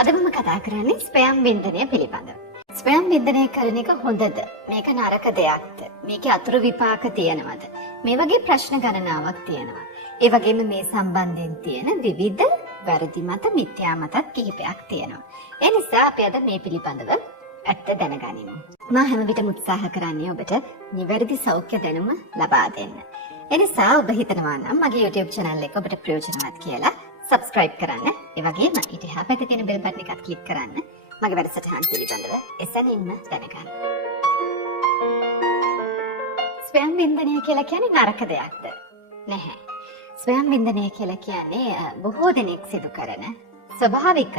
අද මම කතා කරන්නේ ස්පෑම් වින්දනය පිළිබඳව. ස්පෑම් වින්දනය කරන එක හොඳද? මේක නරක දෙයක්ද? මේකේ අතුරු විපාක තියෙනවද? මේ වගේ ප්‍රශ්න ගණනාවක් තියෙනවා. ඒ වගේම මේ සම්බන්ධයෙන් තියෙන විවිධ වැරදි මත මිත්‍යා මතත් කිහිපයක් තියෙනවා. ඒ නිසා අපි අද මේ පිළිබඳව ඇත්ත දැනගනිමු. මම හැම විටම උත්සාහ කරන්නේ ඔබට නිවැරදි සෞඛ්‍ය දැනුම ලබා දෙන්න. ඒ නිසා ඔබ හිතනවා නම් මගේ YouTube channel එක ඔබට ප්‍රයෝජනවත් කියලා subscribe කරන්න. ඒ වගේම ඊට එහා පැත්තේ තියෙන bell button එකත් click කරන්න. මගේ වැඩසටහන් පිළිබඳව එසැනින්ම දැනගන්න. ස්පෑම් වින්දනය කියලා කියන්නේ නරක දෙයක්ද? නැහැ. ස්පෑම් වින්දනය කියලා කියන්නේ බොහෝ දෙනෙක් සිදු කරන ස්වභාවික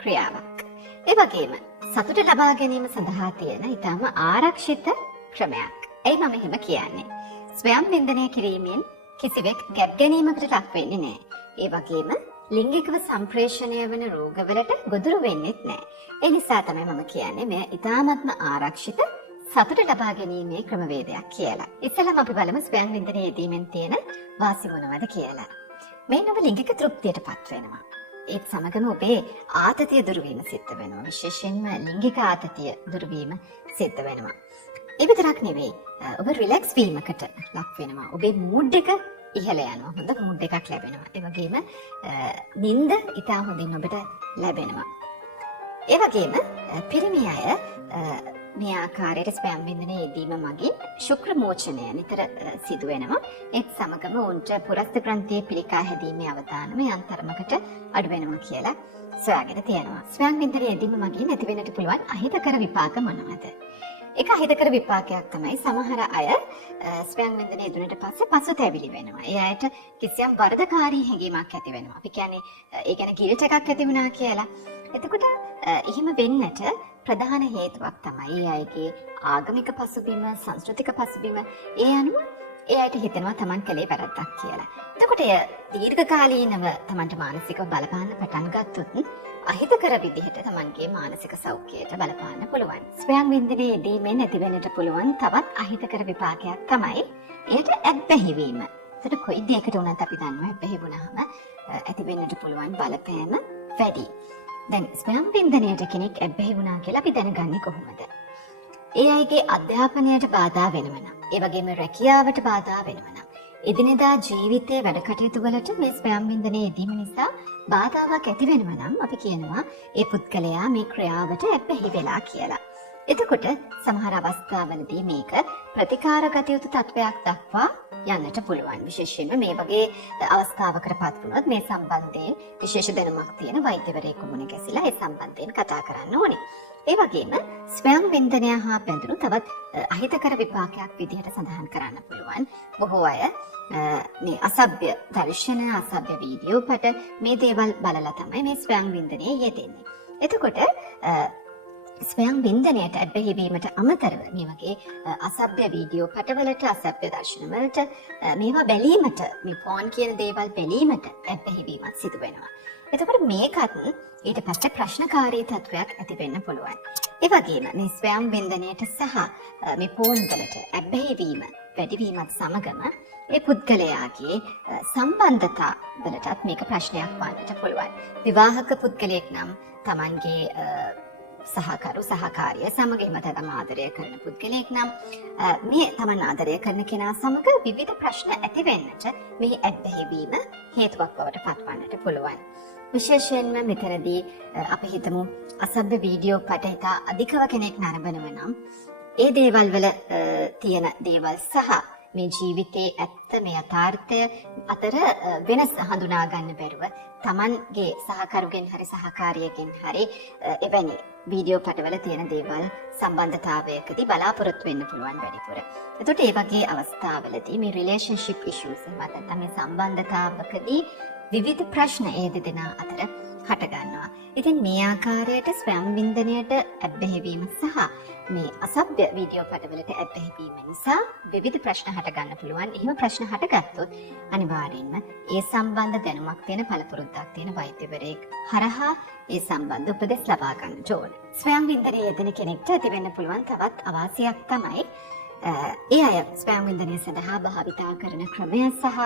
ක්‍රියාවක්. ඒ වගේම සතුට ලබා ගැනීම සඳහා තියෙන ඊටම ආරක්ෂිත ක්‍රමයක්. එයි මම එහෙම කියන්නේ. ස්වයං වින්දනය කිරීමෙන් කිසිවෙක් ගැබ් ගැනීමකට ලක් වෙන්නේ නැහැ. ඒ වගේම ලිංගිකව සම්ප්‍රේෂණය වන රෝගවලට ගොදුරු වෙන්නේත් නැහැ. ඒ නිසා තමයි මම කියන්නේ මෙය ඊටාත්ම ආරක්ෂිත සතුට ලබා ගැනීමේ ක්‍රමවේදයක් කියලා. ඉස්සෙල්ලාම අපි බලමු ස්වයං වින්දනය යෙදීමෙන් තියෙන වාසි මොනවද කියලා. මේන් ඔබ ලිංගික තෘප්තියටපත් වෙනවා. ඒත් සමගම ඔබේ ආතතිය දුරු වීම සිද්ධ වෙනවා. විශේෂයෙන්ම ලිංගික ආතතිය දුරු වීම සිද්ධ වෙනවා. ඒ විතරක් නෙවෙයි ඔබ රිලැක්ස් වීමකට ලක් වෙනවා. ඔබේ මූඩ් එක ඉහළ යනවා. හොඳ මූඩ් එකක් ලැබෙනවා. ඒ වගේම නිින්ද ඉතා හොඳින් ඔබට ලැබෙනවා. ඒ වගේම පිරිමි අය මේ ආකාරයට ස්පෑම් වින්දනය යෙදීම මගින් ශුක්‍ර මෝචනය නිතර සිදු වෙනවා. ඒත් සමගම උන්ට පුරස්ත ප්‍රන්තියේ පිළිකා හැදීමේ අවදානම යන්තරමකට අඩු වෙනවා කියලා සොයාගෙන තියෙනවා. ස්පෑම් වින්දනය යෙදීම මගින් ඇති වෙන්නට පුළුවන් අහිතකර විපාක මොනවද? එක අහිතකර විපාකයක් තමයි සමහර අය ස්පෑම් වින්දනය යෙදුනට පස්සේ පසුතැවිලි වෙනවා. ඒ අයට කිසියම් වරදකාරී හැඟීමක් ඇති වෙනවා. අපි කියන්නේ ඒ ගැන ගිල්ට් එකක් ඇති වුණා කියලා. එතකොට එහෙම වෙන්නට ප්‍රධාන හේතුවක් තමයි ඒ අයගේ ආගමික පසුබිම, සංස්කෘතික පසුබිම. ඒ අනුව ඒ අයට හිතෙනවා Taman කළේ වැරද්දක් කියලා. එතකොට එය දීර්ඝකාලීනව Tamanට මානසිකව බලපාන්න පටන් ගත්තොත් අහිතකර විදිහට Tamanගේ මානසික සෞඛ්‍යයට බලපාන්න පුළුවන්. ස්වයං වින්දනයේ යෙදීමෙන් ඇතිවෙන්නට පුළුවන් තවත් අහිතකර විපාකයක් තමයි එයට ඇබ්බැහි වීම. එතකොට කොයි දෙයකට වුණත් අපි දන්නවා ඇබ්බැහි වුණාම ඇතිවෙන්නට පුළුවන් බලපෑම වැඩි. දැන් ස්වයං වින්දනයට කෙනෙක් ඇබ්බැහි වුණා කියලා අපි දැනගන්නේ කොහොමද? ඒ අයගේ අධ්‍යාපනයට බාධා වෙනවා නම්, ඒ වගේම රැකියාවට බාධා වෙනවා නම්, එදිනෙදා ජීවිතයේ වැඩ කටයුතු වලට මේ ස්වයං වින්දනයේ යෙදීම නිසා බාධාවක් ඇති වෙනවා නම් අපි කියනවා ඒ පුද්ගලයා මේ ක්‍රියාවට ඇබ්බැහි වෙලා කියලා. එතකොට සමහර අවස්ථාවලදී මේක ප්‍රතිකාරගත යුතු තත්වයක් දක්වා යන්නට පුළුවන්. විශේෂයෙන්ම මේ වගේ අවස්ථාවකටපත් වුණොත් මේ සම්බන්ධයෙන් විශේෂ දැනුමක් තියෙන වෛද්‍යවරයෙකු මුණ ගැසිලා ඒ සම්බන්ධයෙන් කතා කරන්න ඕනේ. ඒ වගේම ස්වයං වින්දනය හා බැඳුණු තවත් අහිතකර විපාකයක් විදිහට සඳහන් කරන්න පුළුවන්. බොහෝ අය මේ අසභ්‍ය දර්ශන, අසභ්‍ය වීඩියෝ පට මේ දේවල් බලලා තමයි මේ ස්වයං වින්දනයේ යෙදෙන්නේ. එතකොට ස්වයං වින්දනයට ඇබ්බැහි වීමට අමතරව මේ වගේ අසභ්‍ය වීඩියෝ පටවලට, අසභ්‍ය දර්ශන වලට මේවා බැලීමට, මේ ෆෝන් කියන දේවල් බැලීමට ඇබ්බැහි වීමක් සිදු වෙනවා. එතකොට මේකත් ඊට පස්සේ ප්‍රශ්නකාරී තත්වයක් ඇති වෙන්න පුළුවන්. ඒ වගේම මේ ස්වයං වින්දනයට සහ මේ ෆෝන් වලට ඇබ්බැහි වීම වැඩි වීමත් සමගම ඒ පුද්ගලයාගේ සම්බන්ධතා වලටත් මේක ප්‍රශ්නයක් වන්නට පුළුවන්. විවාහක පුද්ගලයෙක් නම් Tamanගේ සහකරු සහකාරිය සමග එහෙම නැත්නම් ආදරය කරන පුද්ගලයෙක් නම් මේ Taman ආදරය කරන කෙනා සමග විවිධ ප්‍රශ්න ඇති වෙන්නට මේ ඇබ්බැහි වීම හේතුවක් බවට පත්වන්නට පුළුවන්. විශේෂයෙන්ම මෙතනදී අපි හිතමු අසභ්‍ය වීඩියෝ පට ඉතා අධිකව කෙනෙක් නරඹනවා නම් ඒ දේවල් වල තියෙන දේවල් සහ මේ ජීවිතයේ ඇත්ත මේ යථාර්ථය අතර වෙනස හඳුනා ගන්න බැරුව Tamanගේ සහකරුගෙන් හරි සහකාරියකින් හරි එවැනි වීඩියෝ පටවල තියෙන දේවල් සම්බන්ධතාවයකදී බලාපොරොත්තු වෙන්න පුළුවන් වැඩිපුර. එතකොට මේ වගේ අවස්ථාවලදී මේ රිලේෂන්ෂිප් ඉෂුස් එහෙම නැත්නම් මේ සම්බන්ධතාවකදී විවිධ ප්‍රශ්න ඒ දෙදෙනා අතර හට ගන්නවා. ඉතින් මේ ආකාරයට ස්වයං වින්දනයට ඇබ්බැහි වීම සහ මේ අසභ්‍ය වීඩියෝ පටවලට ඇබ්බැහි වීම නිසා විවිධ ප්‍රශ්න හට ගන්න පුළුවන්. එහෙම ප්‍රශ්න හටගත්තොත් අනිවාර්යෙන්ම ඒ සම්බන්ධ දැනුමක් තියෙන පළපුරුද්දක් තියෙන වෛද්‍යවරයෙක් හරහා ඒ සම්බන්ධ උපදෙස් ලබා ගන්න ඕන. ස්වයං වින්දනයේ යෙදෙන කෙනෙක්ට ඇති වෙන්න පුළුවන් තවත් අවාසියක් තමයි ඒ අය ස්පෑම් වින්දනය සඳහා භාවිතා කරන ක්‍රමය සහ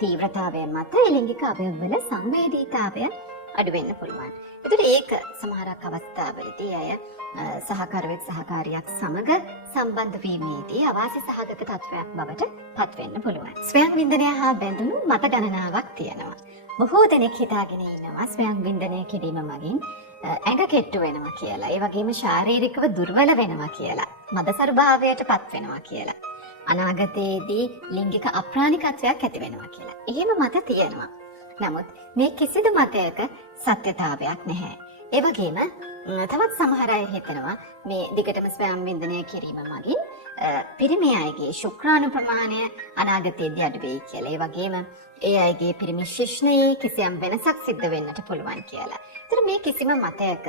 තීව්‍රතාවය මත ලිංගික අවයවවල සංවේදීතාවය අඩු වෙන්න පුළුවන්. ඒතර ඒක සමහරක් අවස්ථාවලදී අය සහකරුවෙක් සහකාරියක් සමග සම්බන්ධ වීමේදී අවාසි සහගත තත්වයක් බවට පත් වෙන්න පුළුවන්. ස්වයං වින්දනය හා බැඳුණු මත ගණනාවක් තියෙනවා. බොහෝ දෙනෙක් හිතාගෙන ඉන්නවා ස්වයං වින්දනය කිරීම මගින් ඇඟ කෙට්ටු වෙනවා කියලා. ඒ වගේම ශාරීරිකව දුර්වල වෙනවා කියලා. මදසරු භාවයට පත් වෙනවා කියලා. අනාගතයේදී ලිංගික අප්‍රාණිකත්වයක් ඇති වෙනවා කියලා. එහෙම මත තියෙනවා. නමුත් මේ කිසිදු මතයක සත්‍යතාවයක් නැහැ. ඒ වගේම තවත් සමහර අය හිතනවා මේ දිගටම ස්වයං වින්දනය කිරීම මගින් පිරිමි අයගේ ශුක්‍රාණු ප්‍රමාණය අනාගතයේදී අඩු වෙයි කියලා. ඒ වගේම ඒ අයගේ පිරිමි ශිශ්නයේ කිසියම් වෙනසක් සිද්ධ වෙන්නට පුළුවන් කියලා. ඒතර මේ කිසිම මතයක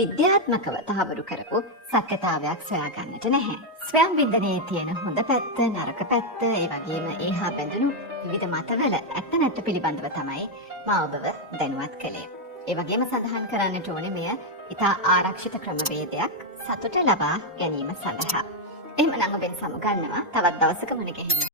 විද්‍යාත්මකව තහවුරු කරපු සත්‍යතාවයක් සොයා ගන්නට නැහැ. ස්වයං වින්දනයේ තියෙන හොඳ පැත්ත, නරක පැත්ත, ඒ වගේම ඒහා බැඳුණු විවිධ මතවල ඇත්ත නැත්ත පිළිබඳව තමයි මා ඔබව දැනුවත් කළේ. ඒ වගේම සඳහන් කරන්නට ඕනේ මෙය ඉතා ආරක්ෂිත ක්‍රමවේදයක් සතුට ලබා ගැනීම සඳහා. එහෙමනම් ඔබෙන් සමුගන්නවා තවත් දවසක මුණ ගැහෙන්න.